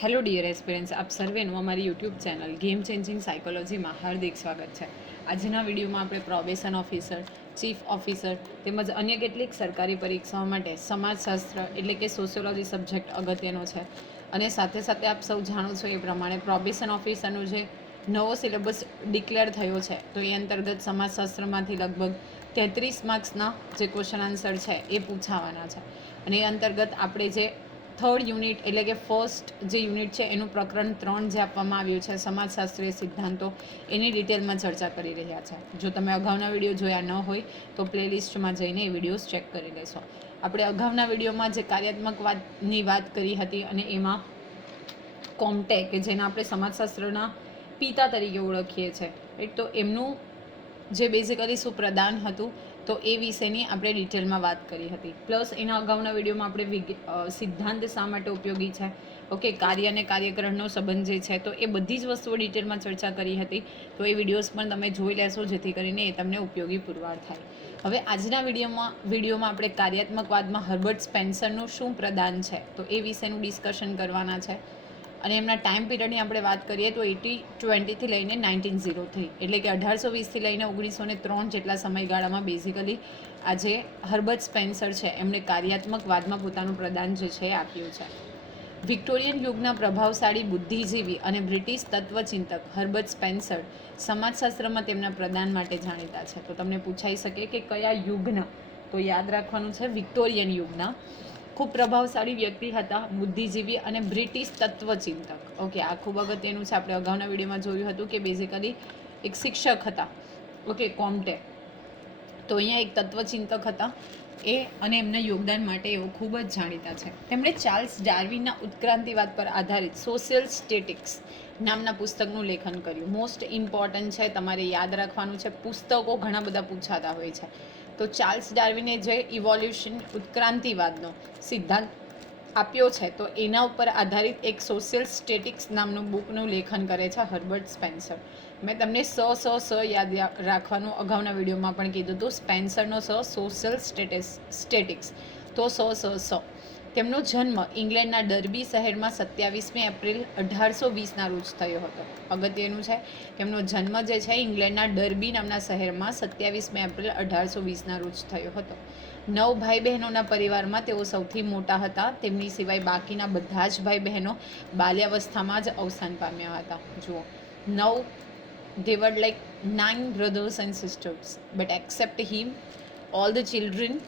Hello dear experience આપ સર્વેનું અમારી યુટ્યુબ ચેનલ ગેમ ચેન્જિંગ સાયકોલોજીમાં હાર્દિક સ્વાગત છે. આજના વિડીયોમાં આપણે પ્રોબેશન ઓફિસર, ચીફ ઓફિસર તેમજ અન્ય કેટલીક સરકારી પરીક્ષાઓ માટે સમાજશાસ્ત્ર એટલે કે સોશિયોલોજી સબ્જેક્ટ અગત્યનો છે. અને સાથે સાથે આપ સૌ જાણો છો એ પ્રમાણે પ્રોબેશન ઓફિસરનો જે નવો સિલેબસ ડિક્લેર થયો છે, તો એ અંતર્ગત સમાજશાસ્ત્રમાંથી લગભગ તેત્રીસ માર્ક્સના જે ક્વેશ્ચન આન્સર છે એ પૂછાવાના છે. અને એ અંતર્ગત આપણે જે થર્ડ યુનિટ એટલે કે ફર્સ્ટ જે યુનિટ છે, એનું પ્રકરણ ત્રણ જે આપવામાં આવ્યું છે, સમાજશાસ્ત્રીય સિદ્ધાંતો, એની ડિટેલમાં ચર્ચા કરી રહ્યા છે. જો તમે અગાઉના વીડિયો જોયા ન હોય, તો પ્લેલિસ્ટમાં જઈને એ વિડીયોઝ ચેક કરી લેશો. આપણે અગાઉના વિડીયોમાં જે કાર્યાત્મક વાતની વાત કરી હતી અને એમાં કોમટે કે જેને આપણે સમાજશાસ્ત્રના પિતા તરીકે ઓળખીએ છીએ રાઈટ તો એમનું જે બેઝિકલી શું પ્રદાન હતું તો એ વિશેની આપણે ડિટેલમાં વાત કરી હતી. પ્લસ એના અગાઉના વિડીયોમાં આપણે સિદ્ધાંત શા માટે ઉપયોગી છે? ઓકે કાર્ય અને કાર્યકરણનો સંબંધ જે છે, તો એ બધી જ વસ્તુઓ ડિટેલમાં ચર્ચા કરી હતી. તો એ વિડીયોઝ પણ તમે જોઈ લેશો, જેથી કરીને એ તમને ઉપયોગી પુરવાર થાય. હવે આજના વિડીયોમાં વિડીયોમાં આપણે કાર્યાત્મકવાદમાં હર્બર્ટ સ્પેન્સરનું શું પ્રદાન છે? તો એ વિશેનું ડિસ્કશન કરવાના છે. અને એમના ટાઈમ પીરિયડની આપણે વાત કરીએ તો એટી ટ્વેન્ટીથી લઈને નાઇન્ટીન ઝીરો થઈ એટલે કે અઢારસો વીસથી લઈને ઓગણીસો ને ત્રણ જેટલા સમયગાળામાં બેઝિકલી આજે હર્બર્ટ સ્પેન્સર છે, એમણે કાર્યાત્મક વાદમાં પોતાનું પ્રદાન જે છે આપ્યું છે. વિક્ટોરિયન યુગના પ્રભાવશાળી બુદ્ધિજીવી અને બ્રિટિશ તત્વચિંતક હર્બર્ટ સ્પેન્સર સમાજશાસ્ત્રમાં તેમના પ્રદાન માટે જાણીતા છે. તો તમને પૂછાઈ શકે કે કયા યુગના? તો યાદ રાખવાનું છે વિક્ટોરિયન યુગના. ખૂબ પ્રભાવશાળી વ્યક્તિ હતા, બુદ્ધિજીવી અને બ્રિટિશ તત્વચિંતક. ઓકે, આ ખૂબ અગત્યનું છે. આપણે અગાઉના વિડીયોમાં જોયું હતું કે બેઝિકલી એક શિક્ષક હતા. ઓકે કોમ્ટે તો અહીંયા એક તત્વચિંતક હતા. એ અને એમના યોગદાન માટે એઓ ખૂબ જ જાણીતા છે. તેમણે ચાર્લ્સ ડાર્વિનના ઉત્ક્રાંતિવાદ પર આધારિત સોશિયલ સ્ટેટિક્સ નામના પુસ્તકનું લેખન કર્યું. મોસ્ટ ઇમ્પોર્ટન્ટ છે, તમારે યાદ રાખવાનું છે. પુસ્તકો ઘણા બધા પૂછાતા હોય છે. તો ચાર્લ્સ ડાર્વિને જે ઇવોલ્યુશન ઉત્ક્રાંતિવાદનો સિદ્ધાંત આપ્યો છે, તો એના ઉપર આધારિત એક સોશિયલ સ્ટેટિક્સ નામનું બુકનું લેખન કરે છે હર્બર્ટ સ્પેન્સર. મેં તમને સ સ સ યાદ રાખવાનું અગાઉના વિડીયોમાં પણ કીધું હતું. સ્પેન્સરનો સ સોશિયલ સ્ટેટિસ સ્ટેટિક્સ તો સ સ સ. તેમનો જન્મ ઇંગ્લેન્ડના ડર્બી શહેરમાં સત્યાવીસમી એપ્રિલ અઢારસો વીસના રોજ થયો હતો. અગત્યનું છે, તેમનો જન્મ જે છે, ઇંગ્લેન્ડના ડર્બી નામના શહેરમાં સત્યાવીસમી એપ્રિલ અઢારસો વીસના રોજ થયો હતો. નવ ભાઈ બહેનોના પરિવારમાં તેઓ સૌથી મોટા હતા. તેમની સિવાય બાકીના બધા જ ભાઈ બહેનો બાલ્યાવસ્થામાં જ અવસાન પામ્યા હતા. જુઓ, નવ, they were nine nine and sisters but except him all the children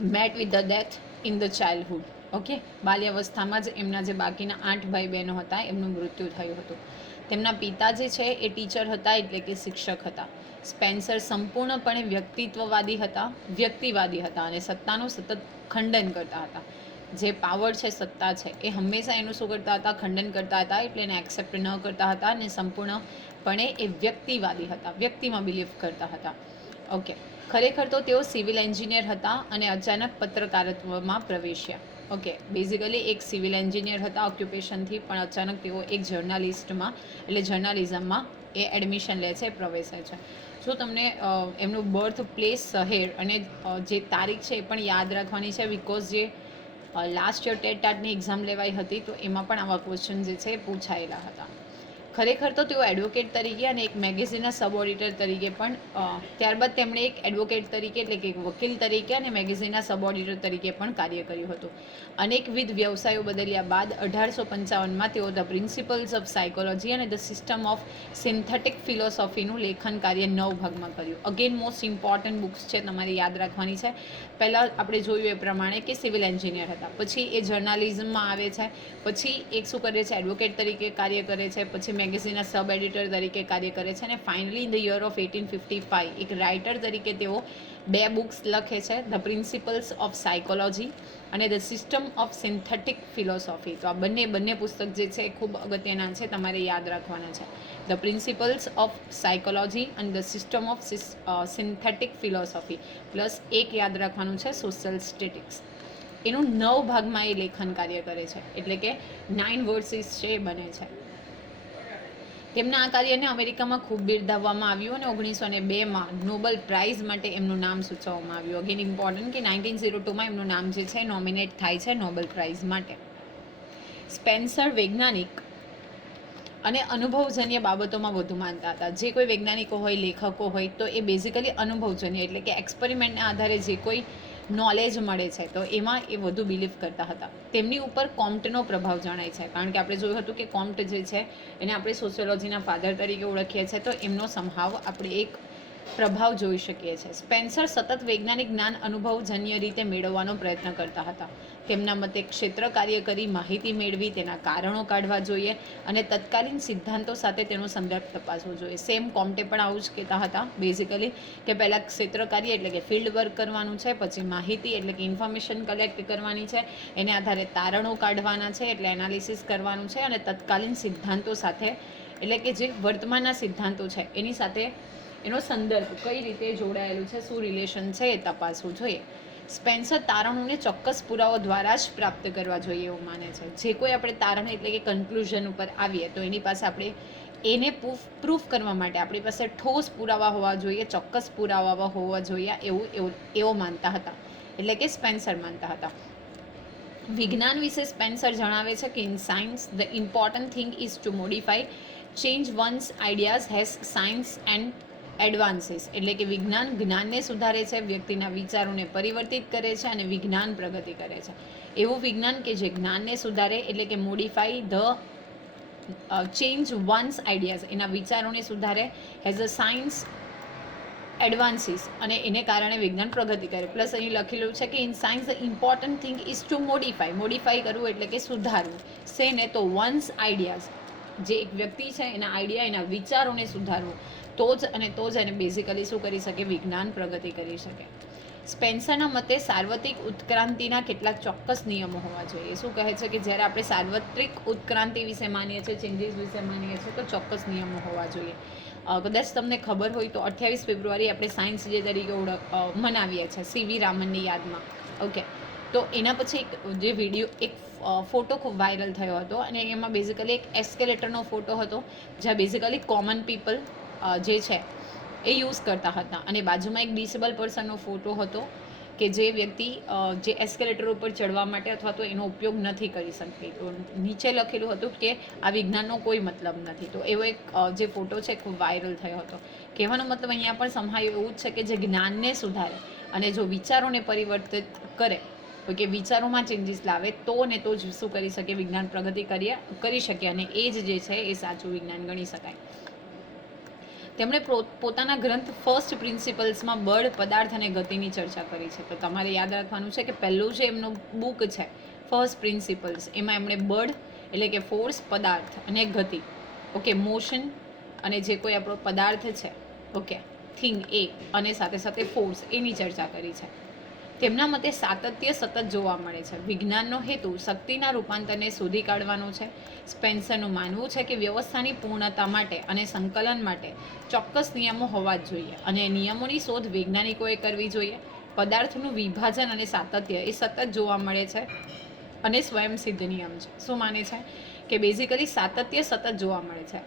met with the death in the childhood okay બાલ્યાવસ્થામાં જ એમના જે બાકીના આઠ ભાઈ બહેનો હતા, એમનું મૃત્યુ થયું હતું. તેમના પિતા જે છે એ ટીચર હતા એટલે કે શિક્ષક હતા. સ્પેન્સર સંપૂર્ણપણે વ્યક્તિત્વવાદી હતા, વ્યક્તિવાદી હતા અને સત્તાનું સતત ખંડન કરતા હતા. જે પાવર છે, સત્તા છે, એ હંમેશા એનું શું કરતા હતા? ખંડન કરતા હતા એટલે એને એક્સેપ્ટ ન કરતા હતા અને સંપૂર્ણપણે એ વ્યક્તિવાદી હતા, વ્યક્તિમાં બિલીવ કરતા હતા. ઓકે ખરેખર તો તેઓ સિવિલ એન્જિનિયર હતા અને અચાનક પત્રકારત્વમાં પ્રવેશ્યા. ઓકે બેઝિકલી એક સિવિલ એન્જિનિયર હતા ઓક્યુપેશનથી, પણ અચાનક તેઓ એક જર્નાલિસ્ટમાં, એટલે જર્નાલિઝમમાં એ એડમિશન લે છે, પ્રવેશે છે. જો તમને એમનું બર્થ પ્લેસ શહેર અને જે તારીખ છે એ પણ યાદ રાખવાની છે? બિકોઝ જે લાસ્ટ યર ટેટ ટાટની એક્ઝામ લેવાઈ હતી, તો એમાં પણ આવા ક્વેશ્ચન જે છે પૂછાયેલા હતા. ખરેખર તો તેઓ એડવોકેટ તરીકે અને એક મેગેઝિનના સબ ઓડિટર તરીકે પણ ત્યારબાદ તેમણે એક એડવોકેટ તરીકે એટલે કે એક વકીલ તરીકે અને મેગેઝિનના સબ ઓડિટર તરીકે પણ કાર્ય કર્યું હતું. અનેકવિધ વ્યવસાયો બદલ્યા બાદ અઢારસો પંચાવનમાં તેઓ ધ પ્રિન્સિપલ્સ ઓફ સાયકોલોજી અને ધ સિસ્ટમ ઓફ સિન્થેટિક ફિલોસોફીનું લેખન કાર્ય નવ ભાગમાં કર્યું. અગેન મોસ્ટ ઇમ્પોર્ટન્ટ બુક્સ છે, તમારે યાદ રાખવાની છે. પહેલાં આપણે જોયું એ પ્રમાણે કે સિવિલ એન્જિનિયર હતા. પછી એ જર્નાલિઝમમાં આવે છે. પછી એક શું કરે છે? એડવોકેટ તરીકે કાર્ય કરે છે. પછી મેગેઝિનના સબ એડિટર તરીકે કાર્ય કરે છે અને finally in the year of eighteen fifty five એક રાઇટર તરીકે તેઓ બે બુક્સ લખે છે ધ પ્રિન્સિપલ્સ ઓફ સાયકોલોજી અને the system of synthetic philosophy તો આ બંને બંને પુસ્તક જે છે એ ખૂબ અગત્યના છે, તમારે યાદ રાખવાના છે. ધ પ્રિન્સિપલ્સ ઓફ સાયકોલોજી અને the system of synthetic philosophy plus એક યાદ રાખવાનું છે સોશિયલ સ્ટેટિક્સ એનું નવ ભાગમાં એ લેખન કાર્ય કરે છે. એટલે કે નાઇન વર્સિસ છે એ બને છે. તેમના આ કાર્યને અમેરિકામાં ખૂબ બિરદાવવામાં આવ્યું અને ઓગણીસો ને બેમાં નોબલ પ્રાઇઝ માટે એમનું નામ સૂચવવામાં આવ્યું. અગેન ઇમ્પોર્ટન્ટ કે નાઇન્ટીન ઝીરો ટુમાં એમનું નામ જે છે, નોમિનેટ થાય છે નોબલ પ્રાઇઝ માટે. સ્પેન્સર વૈજ્ઞાનિક અને અનુભવજન્ય બાબતોમાં વધુ માનતા હતા. જે કોઈ વૈજ્ઞાનિકો હોય, લેખકો હોય, તો એ બેઝિકલી અનુભવજન્ય એટલે કે એક્સપેરિમેન્ટના આધારે જે કોઈ નોલેજ મળે છે. તો એમાં એ વધુ બિલીવ કરતા હતા. તેમની ઉપર કોમ્પ્ટનો પ્રભાવ જણાય છે. કારણ કે આપણે જોયું હતું કે કોમ્પ્ટ જે છે, એને આપણે સોશિયોલોજીના ફાધર તરીકે ઓળખીએ છીએ. તો એમનો સંભાવ આપણે એક પ્રભાવ જોઈ શકીએ છીએ. સ્પેન્સર સતત વૈજ્ઞાનિક જ્ઞાન અનુભવજન્ય રીતે મેળવવાનો પ્રયત્ન કરતા હતા. તેમના મતે ક્ષેત્ર કાર્ય કરી માહિતી મેળવી, તેના કારણો કાઢવા જોઈએ અને તત્કાલીન સિદ્ધાંતો સાથે તેનો સંદર્ભ તપાસવો જોઈએ. સેમ કોમ્ટે પણ આવું જ કહેતા હતા. બેઝિકલી કે પહેલાં ક્ષેત્ર કાર્ય એટલે કે ફિલ્ડ વર્ક કરવાનું છે, પછી માહિતી એટલે કે ઇન્ફોર્મેશન કલેક્ટ કરવાની છે, એને આધારે તારણો કાઢવાના છે, એટલે એનાલિસિસ કરવાનું છે અને તત્કાલીન સિદ્ધાંતો સાથે એટલે કે જે વર્તમાનના સિદ્ધાંતો છે, એની સાથે એનો સંદર્ભ કઈ રીતે જોડાયેલું છે, શું રિલેશન છે એ તપાસવું જોઈએ. સ્પેન્સર તારણોને ચોક્કસ પુરાવો દ્વારા જ પ્રાપ્ત કરવા જોઈએ એવું માને છે. જે કોઈ આપણે તારણ એટલે કે કન્ક્લુઝન ઉપર આવીએ તો એની પાસે આપણે એને પ્રૂફ પ્રૂફ કરવા માટે આપણી પાસે ઠોસ પુરાવા હોવા જોઈએ, ચોક્કસ પુરાવા હોવા જોઈએ એવું એવું, એવો માનતા હતા. એટલે કે સ્પેન્સર માનતા હતા. વિજ્ઞાન વિશે સ્પેન્સર જણાવે છે કે in science the important thing is to modify change one's ideas has science and advances. એટલે કે વિજ્ઞાન જ્ઞાનને સુધારે છે, વ્યક્તિના વિચારોને પરિવર્તિત કરે છે અને વિજ્ઞાન પ્રગતિ કરે છે. એવું વિજ્ઞાન કે જે જ્ઞાનને સુધારે એટલે કે modify the change one's ideas એના વિચારોને સુધારે હેઝ અ સાયન્સ એડવાન્સીસ અને એને કારણે વિજ્ઞાન પ્રગતિ કરે. પ્લસ અહીં લખેલું છે કે in science the important thing is to modify modify કરવું એટલે કે સુધારવું. સે ને તો વન્સ આઈડિયાઝ જે એક વ્યક્તિ છે, એના આઈડિયા એના વિચારોને સુધારવું. તો જ અને તો જ એને બેઝિકલી શું કરી શકે? વિજ્ઞાન પ્રગતિ કરી શકે. સ્પેન્સરના મતે સાર્વત્રિક ઉત્ક્રાંતિના કેટલાક ચોક્કસ નિયમો હોવા જોઈએ. શું કહે છે કે જ્યારે આપણે સાર્વત્રિક ઉત્ક્રાંતિ વિશે માનીએ છીએ ચેન્જીસ વિશે માનીએ છીએ, તો ચોક્કસ નિયમો હોવા જોઈએ. કદાચ તમને ખબર હોય તો અઠ્યાવીસ ફેબ્રુઆરી આપણે સાયન્સ ડે તરીકે ઓળખ મનાવીએ છીએ સીવી રામનની યાદમાં. ઓકે. તો એના પછી એક, જે વીડિયો એક ફોટો ખૂબ વાયરલ થયો હતો અને એમાં બેઝિકલી એક એસ્કેલેટરનો ફોટો હતો, જ્યાં બેઝિકલી કોમન પીપલ જે છે, એ યુઝ કરતા હતા. અને બાજુમાં એક ડિસેબલ પર્સનનો ફોટો હતો કે જે વ્યક્તિ જે એસ્કેલેટર ઉપર ચડવા માટે અથવા તો એનો ઉપયોગ નથી કરી શકતી. તો નીચે લખેલું હતું કે આ વિજ્ઞાનનો કોઈ મતલબ નથી. તો એવો એક જે ફોટો છે, ખૂબ વાયરલ થયો હતો. કહેવાનો મતલબ અહીંયા પણ સંભાવ્ય એવું જ છે કે જે જ્ઞાનને સુધારે અને જો વિચારોને પરિવર્તિત કરે, તો કે વિચારોમાં ચેન્જીસ લાવે, તો ને તો જ શું કરી શકે? વિજ્ઞાન પ્રગતિ કરીએ, કરી શકે અને એ જ જે છે, એ સાચું વિજ્ઞાન ગણી શકાય. તેમણે પોતાના ગ્રંથ ફર્સ્ટ પ્રિન્સિપલ્સમાં બળ, પદાર્થ અને ગતિની ચર્ચા કરી છે. તો તમારે યાદ રાખવાનું છે કે પહેલું જે એમનો બુક છે ફર્સ્ટ પ્રિન્સિપલ્સ એમાં એમણે બળ એટલે કે ફોર્સ પદાર્થ અને ગતિ. ઓકે મોશન અને જે કોઈ આપણો પદાર્થ છે ઓકે થિંગ એ અને સાથે સાથે ફોર્સ એની ચર્ચા કરી છે. તેમના મતે સાતત્ય સતત જોવા મળે છે. વિજ્ઞાનનો હેતુ શક્તિના રૂપાંતરને શોધી કાઢવાનો છે. સ્પેન્સરનું માનવું છે કે વ્યવસ્થાની પૂર્ણતા માટે અને સંકલન માટે ચોક્કસ નિયમો હોવા જ જોઈએ અને નિયમોની શોધ વૈજ્ઞાનિકોએ કરવી જોઈએ. પદાર્થનું વિભાજન અને સાતત્ય એ સતત જોવા મળે છે અને સ્વયંસિદ્ધ નિયમ છે. શું માને છે? કે બેઝિકલી સાતત્ય સતત જોવા મળે છે.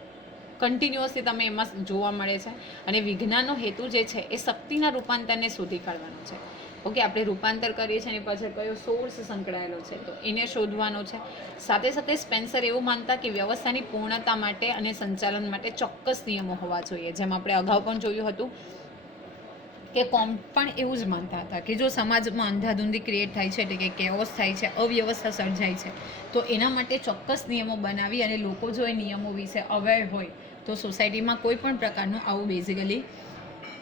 કન્ટિન્યુઅસલી તમે એમાં જોવા મળે છે અને વિજ્ઞાનનો હેતુ જે છે એ શક્તિના રૂપાંતરને શોધી કાઢવાનો છે. ઓકે, આપણે રૂપાંતર કરીએ છીએ એની પાછળ કયો સોર્સ સંકળાયેલો છે. તો એને શોધવાનો છે. સાથે સાથે સ્પેન્સર એવું માનતા કે વ્યવસ્થાની પૂર્ણતા માટે અને સંચાલન માટે ચોક્કસ નિયમો હોવા જોઈએ. જેમ આપણે અગાઉ પણ જોયું હતું કે કોમ પણ એવું જ માનતા હતા કે જો સમાજમાં અંધાધૂંધી ક્રિએટ થાય છે એટલે કે કેઓસ થાય છે, અવ્યવસ્થા સર્જાય છે, તો એના માટે ચોક્કસ નિયમો બનાવી અને લોકો જો એ નિયમો વિશે અવેર હોય, તો સોસાયટીમાં કોઈ પણ પ્રકારનું આવું બેઝિકલી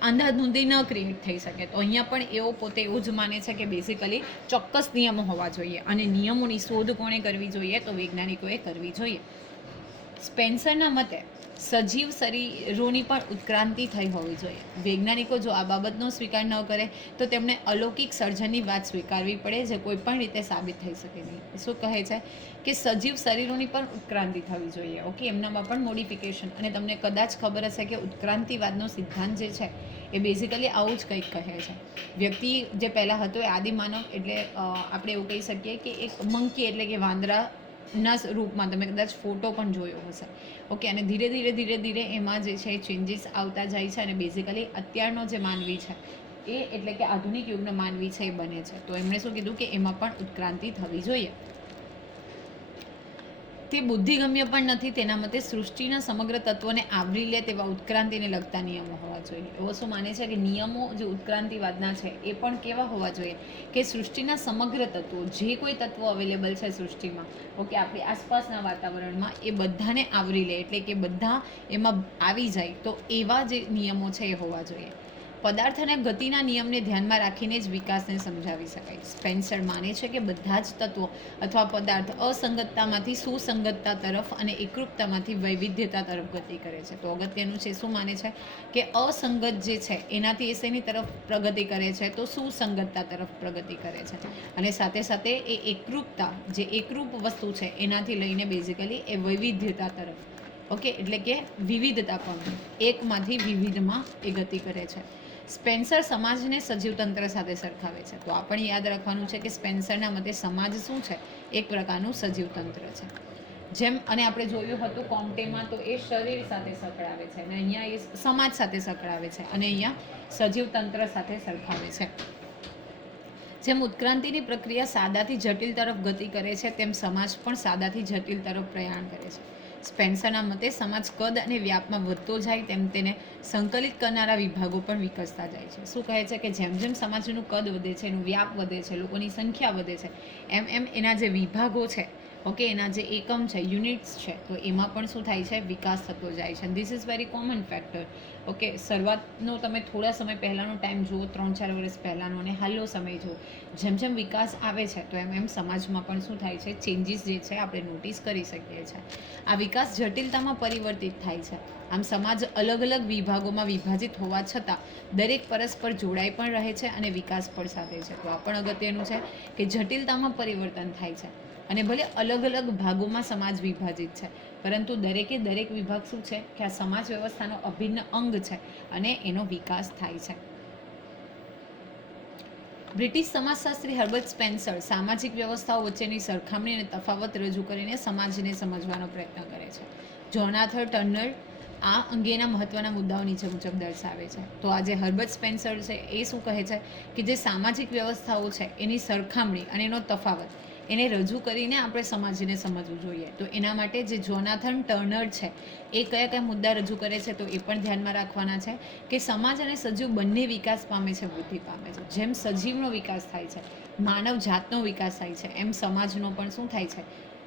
અંધાધૂંધી ન ક્રિએટ થઈ શકે. તો અહીંયા પણ એવો પોતે એવું જ માને છે કે બેઝિકલી ચોક્કસ નિયમો હોવા જોઈએ અને નિયમોની શોધ કોણે કરવી જોઈએ તો વૈજ્ઞાનિકોએ કરવી જોઈએ. સ્પેન્સરના મતે સજીવ શરીરોની પણ ઉત્ક્રાંતિ થઈ હોવી જોઈએ. વૈજ્ઞાનિકો જો આ બાબતનો સ્વીકાર ન કરે, તો તેમણે અલૌકિક સર્જનની વાત સ્વીકારવી પડે, જે કોઈ પણ રીતે સાબિત થઈ શકે નહીં. શું કહે છે કે સજીવ શરીરોની પણ ઉત્ક્રાંતિ થવી જોઈએ? ઓકે, એમનામાં પણ મોડિફિકેશન. અને તમને કદાચ ખબર હશે કે ઉત્ક્રાંતિવાદનો સિદ્ધાંત જે છે, એ બેઝિકલી આવું જ કંઈક કહે છે. વ્યક્તિ જે પહેલાં હતો એ આદિમાનવ એટલે આપણે એવું કહી શકીએ કે એક મંકી, એટલે કે વાંદરા ના રૂપમાં તમે કદાચ ફોટો પણ જોયો હશે. ઓકે અને ધીરે ધીરે ધીરે ધીરે એમાં જે છે ચેન્જીસ આવતા જાય છે અને બેઝિકલી અત્યારનો જે માનવી છે, એ એટલે કે આધુનિક યુગનો માનવી છે એ બને છે. તો એમણે શું કીધું કે એમાં પણ ઉત્ક્રાંતિ થવી જોઈએ. તે બુદ્ધિગમ્ય પણ નથી, તેના મતે સૃષ્ટિના સમગ્ર તત્વોને આવરી લે તેવા ઉત્ક્રાંતિને લગતા નિયમો હોવા જોઈએ. એવો શું માને છે કે નિયમો જે ઉત્ક્રાંતિવાદના છે, એ પણ કેવા હોવા જોઈએ કે સૃષ્ટિના સમગ્ર તત્વો, જે કોઈ તત્વો અવેલેબલ છે સૃષ્ટિમાં, ઓકે, આપણી આસપાસના વાતાવરણમાં, એ બધાને આવરી લે. એટલે કે બધા એમાં આવી જાય. તો એવા જે નિયમો છે એ હોવા જોઈએ. પદાર્થ અને ગતિના નિયમને ધ્યાનમાં રાખીને જ વિકાસને સમજાવી શકાય. સ્પેન્સર માને છે કે બધા જ તત્વો અથવા પદાર્થ અસંગતતામાંથી સુસંગતતા તરફ અને એકરૂપતામાંથી વૈવિધ્યતા તરફ ગતિ કરે છે. તો અગત્યનું છે શું માને છે? કે અસંગત જે છે એનાથી એ શેની તરફ પ્રગતિ કરે છે? તો સુસંગતતા તરફ પ્રગતિ કરે છે. અને સાથે સાથે એ એકરૂપતા જે એકરૂપ વસ્તુ છે એનાથી લઈને બેઝિકલી એ વૈવિધ્યતા તરફ. ઓકે? એટલે કે વિવિધતા પણ. એકમાંથી વિવિધમાં એ ગતિ કરે છે. સ્પેન્સર સમાજને સજીવ તંત્ર સાથે સરખાવે છે. તો આ પણ યાદ રાખવાનું છે કે સ્પેન્સરના મતે સમાજ શું છે? એક પ્રકારનું સજીવ તંત્ર છે. જેમ અને આપણે જોયું હતું કોમ્ટેમાં તો એ શરીર સાથે સંકળાવે છે અને અહીંયા એ સમાજ સાથે સંકળાવે છે અને અહીંયા સજીવ તંત્ર સાથે સરખાવે છે. જેમ ઉત્ક્રાંતિની પ્રક્રિયા સાદાથી જટિલ તરફ ગતિ કરે છે, તેમ સમાજ પણ સાદાથી જટિલ તરફ પ્રયાણ કરે છે. સ્પેન્સરના મતે સમાજ કદ અને વ્યાપમાં વધતો જાય તેમ તેને સંકલિત કરનારા વિભાગો પણ વિકસતા જાય છે. શું કહે છે કે જેમ જેમ સમાજનું કદ વધે છે, એનું વ્યાપ વધે છે, લોકોની સંખ્યા વધે છે, એમ એમ એના જે વિભાગો છે, ઓકે, એના જે એકમ છે, યુનિટ્સ છે, તો એમાં પણ શું થાય છે? વિકાસ થતો જાય છે. This is very common factor okay, શરૂઆતનો તમે થોડા સમય પહેલાંનો ટાઈમ જુઓ, ત્રણ ચાર વર્ષ પહેલાંનો અને હાલનો સમય જુઓ. જેમ જેમ વિકાસ આવે છે, તો એમ એમ સમાજમાં પણ શું થાય છે ચેન્જીસ જે છે, આપણે નોટિસ કરી શકીએ છીએ આ વિકાસ જટિલતામાં પરિવર્તિત થાય છે. આમ સમાજ અલગ અલગ વિભાગોમાં વિભાજિત હોવા છતાં, દરેક પરસ્પર જોડાઈ પણ રહે છે અને વિકાસ પણ સાથે છે. તો આ પણ અગત્યનું છે કે જટિલતામાં પરિવર્તન થાય છે. અને ભલે અલગ અલગ ભાગોમાં સમાજ વિભાજિત છે પરંતુ દરેકે દરેક વિભાગ શું છે કે આ સમાજ વ્યવસ્થાનો અભિન્ન અંગ છે અને એનો વિકાસ થાય છે. બ્રિટિશ સમાજશાસ્ત્રી હર્બર્ટ સ્પેન્સર સામાજિક વ્યવસ્થાઓ વચ્ચેની સરખામણી અને તફાવત રજૂ કરીને સમાજને સમજવાનો પ્રયત્ન કરે છે. જોનાથર ટર્નર આ અંગેના મહત્વના મુદ્દાઓ નીચે મુજબ દર્શાવે છે. તો આજે હર્બર્ટ સ્પેન્સર છે એ શું કહે છે કે જે સામાજિક વ્યવસ્થાઓ છે એની સરખામણી અને એનો તફાવત એને રજૂ કરીને આપણે સમાજને સમજવું જોઈએ. તો એના માટે જે જોનાથન ટર્નર છે, એ કયા કયા મુદ્દા રજૂ કરે છે તો એ પણ ધ્યાનમાં રાખવાના છે કે સમાજ અને સજીવ બંને વિકાસ પામે છે, વૃદ્ધિ પામે છે. જેમ સજીવનો વિકાસ થાય છે, માનવ જાતનો વિકાસ થાય છે, એમ સમાજનો પણ શું થાય છે?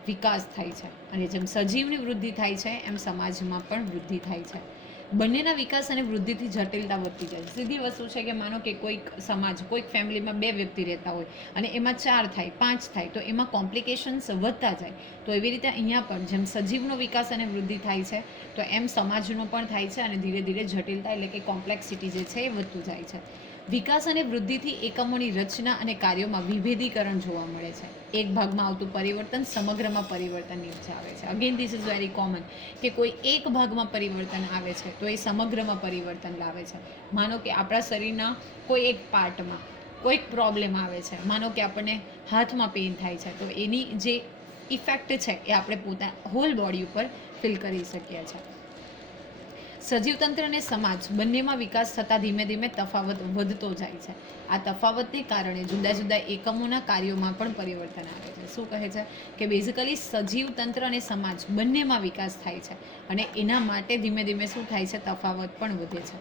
વિકાસ થાય છે. અને જેમ સજીવની વૃદ્ધિ થાય છે, એમ સમાજમાં પણ વૃદ્ધિ થાય છે. બંનેના વિકાસ અને વૃદ્ધિથી જટિલતા વધતી જાય સીધી વસ્તુ છે કે માનો કે કોઈક સમાજ, કોઈક ફેમિલીમાં બે વ્યક્તિ રહેતા હોય અને એમાં ચાર થાય, પાંચ થાય, તો એમાં કોમ્પ્લિકેશન્સ વધતા જાય. તો એવી રીતે અહીંયા પણ જેમ સજીવનો વિકાસ અને વૃદ્ધિ થાય છે, તો એમ સમાજનો પણ થાય છે અને ધીરે ધીરે જટિલતા એટલે કે કોમ્પ્લેક્સિટી જે છે એ વધતું જાય છે. વિકાસ અને વૃદ્ધિથી એકમોની રચના અને કાર્યોમાં વિભેદીકરણ જોવા મળે છે. એક ભાગમાં આવતું પરિવર્તન સમગ્રમાં પરિવર્તન આવે છે. Again this is very common કે કોઈ એક ભાગમાં પરિવર્તન આવે છે તો એ સમગ્રમાં પરિવર્તન લાવે છે. માનો કે આપણા શરીરના કોઈ એક પાર્ટમાં કોઈક પ્રોબ્લેમ આવે છે. માનો કે આપણને હાથમાં પેઇન થાય છે તો એની જે ઇફેક્ટ છે એ આપણે પોતા હોલ બોડી ઉપર ફીલ કરી શકીએ છીએ. સજીવ તંત્ર અને સમાજ બંનેમાં વિકાસ થતાં ધીમે ધીમે તફાવત વધતો જાય છે. આ તફાવતને કારણે જુદા જુદા એકમોના કાર્યોમાં પણ પરિવર્તન આવે છે. શું કહે છે? કે બેઝિકલી સજીવ તંત્ર અને સમાજ બંનેમાં વિકાસ થાય છે અને એના માટે ધીમે ધીમે શું થાય છે? તફાવત પણ વધે છે.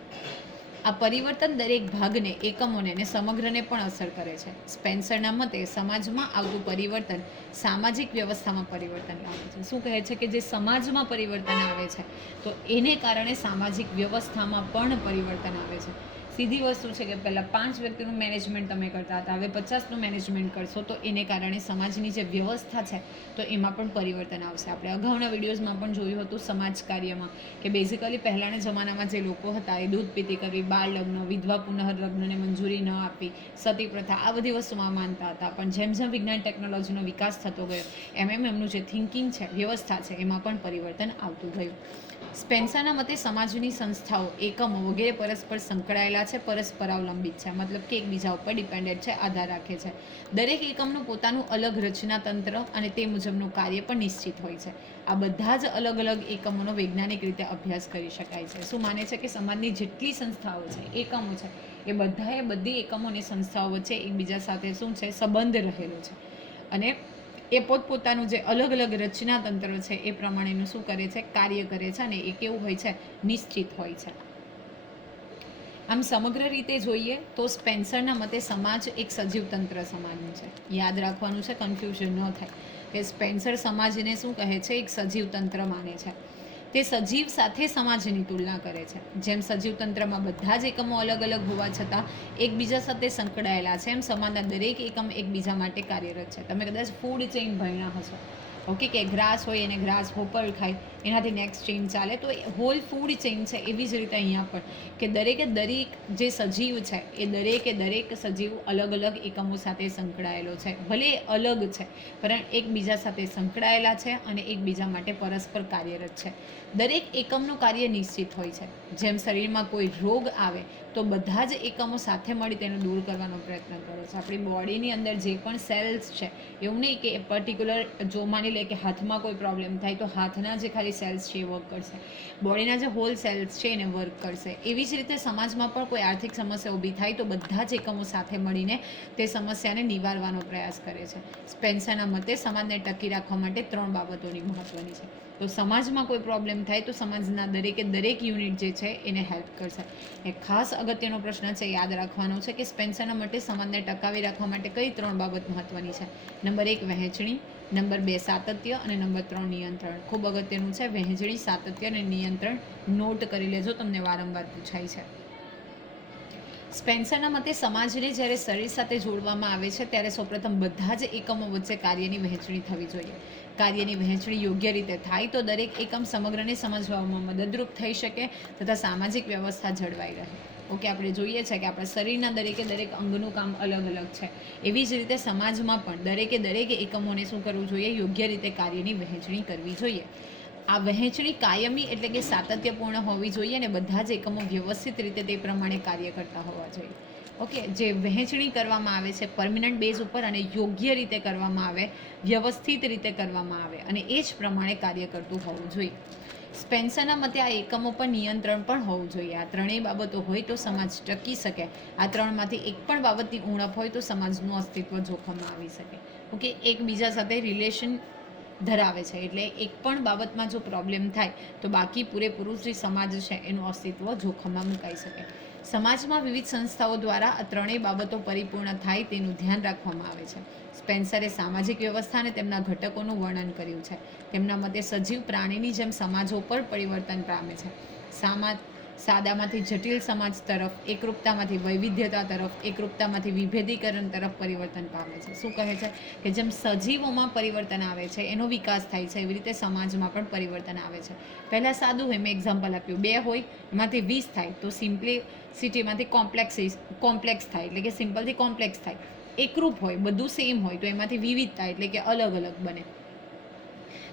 આ પરિવર્તન દરેક ભાગને, એકમોને અને સમગ્રને પણ અસર કરે છે. સ્પેન્સરના મતે, સમાજમાં આવતું પરિવર્તન સામાજિક વ્યવસ્થામાં પરિવર્તન લાવે છે. શું કહે છે કે જે સમાજમાં પરિવર્તન આવે છે, તો એને કારણે સામાજિક વ્યવસ્થામાં પણ પરિવર્તન આવે છે. સીધી વસ્તુ છે કે પહેલાં પાંચ વ્યક્તિનું મેનેજમેન્ટ તમે કરતા હતા, હવે પચાસનું મેનેજમેન્ટ કરશો, તો એને કારણે સમાજની જે વ્યવસ્થા છે, તો એમાં પણ પરિવર્તન આવશે. આપણે અગાઉના વિડીયોઝમાં પણ જોયું હતું સમાજ કાર્યમાં, કે બેઝિકલી પહેલાંના જમાનામાં જે લોકો હતા, એ દૂધ પીતી કરવી બાળ લગ્ન, વિધવા પુનઃલગ્નને મંજૂરી ન આપવી સતી પ્રથા, આ બધી વસ્તુમાં માનતા હતા. પણ જેમ જેમ વિજ્ઞાન ટેકનોલોજીનો વિકાસ થતો ગયો, એમ એમ એમનું જે થિંકિંગ છે, વ્યવસ્થા છે, એમાં પણ પરિવર્તન આવતું ગયું. સ્પેન્સરના મતે સમાજની સંસ્થાઓ, એકમો વગેરે પરસ્પર સંકળાયેલા છે પરસ્પરાવલંબિત છે. મતલબ કે એકબીજા ઉપર ડિપેન્ડેન્ટ છે, આધાર રાખે છે. દરેક એકમનું પોતાનું અલગ રચના તંત્ર અને તે મુજબનું કાર્ય પણ નિશ્ચિત હોય છે. આ બધા જ અલગ અલગ એકમોનો વૈજ્ઞાનિક રીતે અભ્યાસ કરી શકાય છે. શું માને છે કે સમાજની જેટલી સંસ્થાઓ છે, એકમો છે, એ બધાએ બધી એકમો અને સંસ્થાઓ વચ્ચે એકબીજા સાથે શું છે, સંબંધ રહેલો છે. અને એ પોતપોતાનું જે અલગ અલગ રચના તંત્ર છે એ પ્રમાણેનું શું કરે છે, કાર્ય કરે છે અને એ કેવું હોય છે, નિશ્ચિત હોય છે. આમ સમગ્ર રીતે જોઈએ તો સ્પેન્સરના મતે સમાજ એક સજીવ તંત્ર સમાન છે. યાદ રાખવાનું છે કન્ફ્યુઝન ન થાય. કે સ્પેન્સર સમાજને શું કહે છે, એક સજીવ તંત્ર માને છે. તે સજીવ સાથે સમાજની તુલના કરે છે. જેમ સજીવ તંત્રમાં બધા જ એકમો અલગ અલગ હોવા છતાં એકબીજા સાથે સંકળાયેલા છે. એમ સમાજના દરેક એકમ એકબીજા માટે કાર્યરત છે. તમે કદાચ ફૂડ ચેઇન ભણ્યા હશો. ઓકે કે ગ્રાસ હોય એને ગ્રાસ હોપર ખાય. એનાથી નેક્સ્ટ ચેઇન ચાલે. તો હોલ ફૂડ ચેઇન છે એવી જ રીતે અહીંયા પણ કે દરેકે દરેક જે સજીવ છે, એ દરેકે દરેક સજીવ અલગ અલગ એકમો સાથે સંકળાયેલો છે. ભલે અલગ છે પરંતુ એકબીજા સાથે સંકળાયેલા છે અને એકબીજા માટે પરસ્પર કાર્યરત છે. દરેક એકમનું કાર્ય નિશ્ચિત હોય છે. જેમ શરીરમાં કોઈ રોગ આવે, તો બધા જ એકમો સાથે મળી તેને દૂર કરવાનો પ્રયત્ન કરે છે. આપણી બોડીની અંદર જે પણ સેલ્સ છે, એવું નહીં કે પર્ટિક્યુલર જો માની લે કે હાથમાં કોઈ પ્રોબ્લેમ થાય, તો હાથના જે ખાલી સેલ્સ છે એ વર્ક કરશે બોડીના જે હોલ સેલ્સ છે, એને વર્ક કરશે. એવી જ રીતે સમાજમાં પણ કોઈ આર્થિક સમસ્યા ઊભી થાય તો બધા જ એકમો સાથે મળીને તે સમસ્યાને નિવારવાનો પ્રયાસ કરે છે. સ્પેન્સરના મતે સમાજને ટકી રાખવા માટે ત્રણ બાબતોની મહત્વની છે. તો સમાજમાં કોઈ પ્રોબ્લેમ થાય તો સમાજના દરેકે દરેક યુનિટ જે છે એને હેલ્પ કરશે. એ ખાસ અગત્યનો પ્રશ્ન છે, યાદ રાખવાનો છે કે સ્પેન્સરના માટે સમાજને ટકાવી રાખવા માટે કઈ ત્રણ બાબત મહત્વની છે? નંબર એક વહેંચણી નંબર બે સાતત્ય અને નંબર ત્રણ નિયંત્રણ. ખૂબ અગત્યનું છે વહેંચણી, સાતત્ય અને નિયંત્રણ નોટ કરી લેજો, તમને વારંવાર પૂછાય છે. સ્પેન્સરના મતે સમાજને જ્યારે શરીર સાથે જોડવામાં આવે છે, ત્યારે સૌપ્રથમ બધા જ એકમો વચ્ચે કાર્યની વહેંચણી થવી જોઈએ. કાર્યની વહેંચણી યોગ્ય રીતે થાય તો દરેક એકમ સમગ્રને સમજવામાં મદદરૂપ થઈ શકે તથા સામાજિક વ્યવસ્થા જળવાઈ રહે. ઓકે, આપણે જોઈએ છે કે આપણા શરીરના દરેકે દરેક અંગનું કામ અલગ અલગ છે. એવી જ રીતે સમાજમાં પણ દરેકે દરેક એકમોને શું કરવું જોઈએ? યોગ્ય રીતે કાર્યની વહેંચણી કરવી જોઈએ. આ વહેંચણી કાયમી એટલે કે સાતત્યપૂર્ણ હોવી જોઈએ અને બધા જ એકમો વ્યવસ્થિત રીતે તે પ્રમાણે કાર્ય કરતા હોવા જોઈએ. ઓકે, જે વહેંચણી કરવામાં આવે છે, પરમિનન્ટ બેઝ ઉપર અને યોગ્ય રીતે કરવામાં આવે, વ્યવસ્થિત રીતે કરવામાં આવે અને એ જ પ્રમાણે કાર્ય કરતું હોવું જોઈએ. સ્પેન્સરના મતે આ એકમો પર નિયંત્રણ પણ હોવું જોઈએ. આ ત્રણેય બાબતો હોય તો સમાજ ટકી શકે. આ ત્રણમાંથી એક પણ બાબતની ઉણપ હોય તો સમાજનું અસ્તિત્વ જોખમમાં આવી શકે. ઓકે એકબીજા સાથે રિલેશન ધરાવે છે. એટલે એક પણ બાબતમાં જો પ્રોબ્લેમ થાય તો બાકી પૂરેપૂરું જે સમાજ છે એનું અસ્તિત્વ જોખમમાં મુકાઈ શકે. સમાજમાં વિવિધ સંસ્થાઓ દ્વારા આ ત્રણેય બાબતો પરિપૂર્ણ થાય તેનું ધ્યાન રાખવામાં આવે છે. સ્પેન્સરે સામાજિક વ્યવસ્થા અને તેમના ઘટકોનું વર્ણન કર્યું છે. તેમના મતે સજીવ પ્રાણીની જેમ સમાજો પર પરિવર્તન પામે છે. સામા સાદામાંથી જટિલ સમાજ તરફ, એકરૂપતામાંથી વૈવિધ્યતા તરફ, એકરૂપતામાંથી વિભેદીકરણ તરફ પરિવર્તન પામે છે. શું કહે છે? કે જેમ સજીવોમાં પરિવર્તન આવે છે, એનો વિકાસ થાય છે, એવી રીતે સમાજમાં પણ પરિવર્તન આવે છે. પહેલાં સાદું હોય, મેં એક્ઝામ્પલ આપ્યું. બે હોય, એમાંથી વીસ થાય, તો સિમ્પલી સિટીમાંથી કોમ્પ્લેક્સ કોમ્પ્લેક્સ થાય, એટલે કે સિમ્પલથી કોમ્પ્લેક્સ થાય. એકરૂપ હોય, બધું સેમ હોય, તો એમાંથી વિવિધતા એટલે કે અલગ અલગ બને.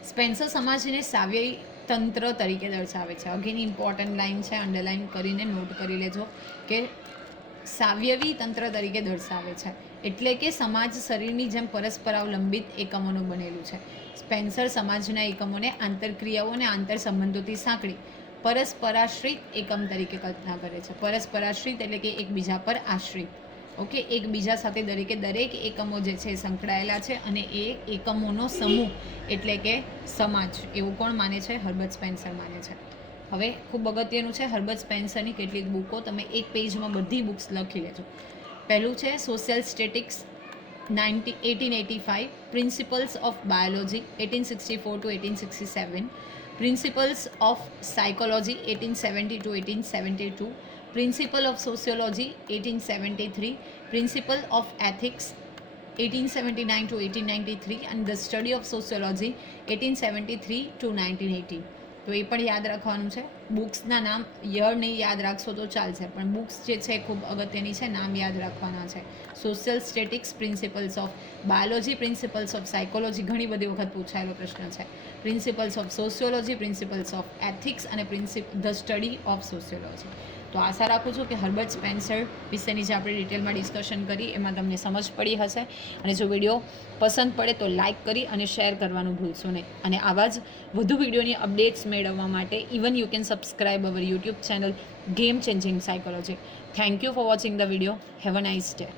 સ્પેન્સર સમાજને સાવ્યયી તંત્ર તરીકે દર્શાવે છે. અગેન ઇમ્પોર્ટન્ટ લાઇન છે અંડરલાઇન કરીને નોટ કરી લેજો કે સાવ્યવી તંત્ર તરીકે દર્શાવે છે. એટલે કે સમાજ શરીરની જેમ પરસ્પરાવલંબિત એકમોનું બનેલું છે. સ્પેન્સર સમાજના એકમોને આંતરક્રિયાઓ અને આંતર સાંકળી, પરસ્પરાશ્રિત એકમ તરીકે કલ્પના કરે છે. પરસ્પરાશ્રિત એટલે કે એકબીજા પર આશ્રિત. ઓકે એકબીજા સાથે દરેકે દરેક એકમો જે છે સંકળાયેલા છે અને એ એકમોનો સમૂહ એટલે કે સમાજ, એવું કોણ માને છે? હર્બર્ટ સ્પેન્સર માને છે. હવે ખૂબ અગત્યનું છે હર્બર્ટ સ્પેન્સરની કેટલીક બુકો, તમે એક પેજમાં બધી બુક્સ લખી લેજો. પહેલું છે social statics ninety eighteen eighty five principles of biology eighteen sixty four to eighteen sixty seven principles of psychology eighteen seventy two eighteen seventy two principle of sociology eighteen seventy three principle of ethics eighteen seventy nine to eighteen ninety three અને the study of sociology eighteen seventy three to nineteen eighty તો એ પણ યાદ રાખવાનું છે. બુક્સના નામ year નહીં યાદ રાખશો તો ચાલશે. પણ બુક્સ જે છે ખૂબ અગત્યની છે, નામ યાદ રાખવાના છે. Social statics principles of biology principles of psychology ઘણી બધી વખત પૂછાયેલો પ્રશ્ન છે. Principles of sociology principles of ethics અને principle the study of sociology તો આશા રાખું છું કે હર્બર્ટ સ્પેન્સર વિશેની જે આપણે ડિટેલમાં ડિસ્કશન કરી, એમાં તમને સમજ પડી હશે. અને જો વીડિયો પસંદ પડે તો લાઇક કરી અને શેર કરવાનું ભૂલશો નહીં. અને આવા જ વધુ વિડીયોની અપડેટ્સ મેળવવા માટે even you can subscribe our YouTube channel game changing psychology thank you for watching the video have a nice day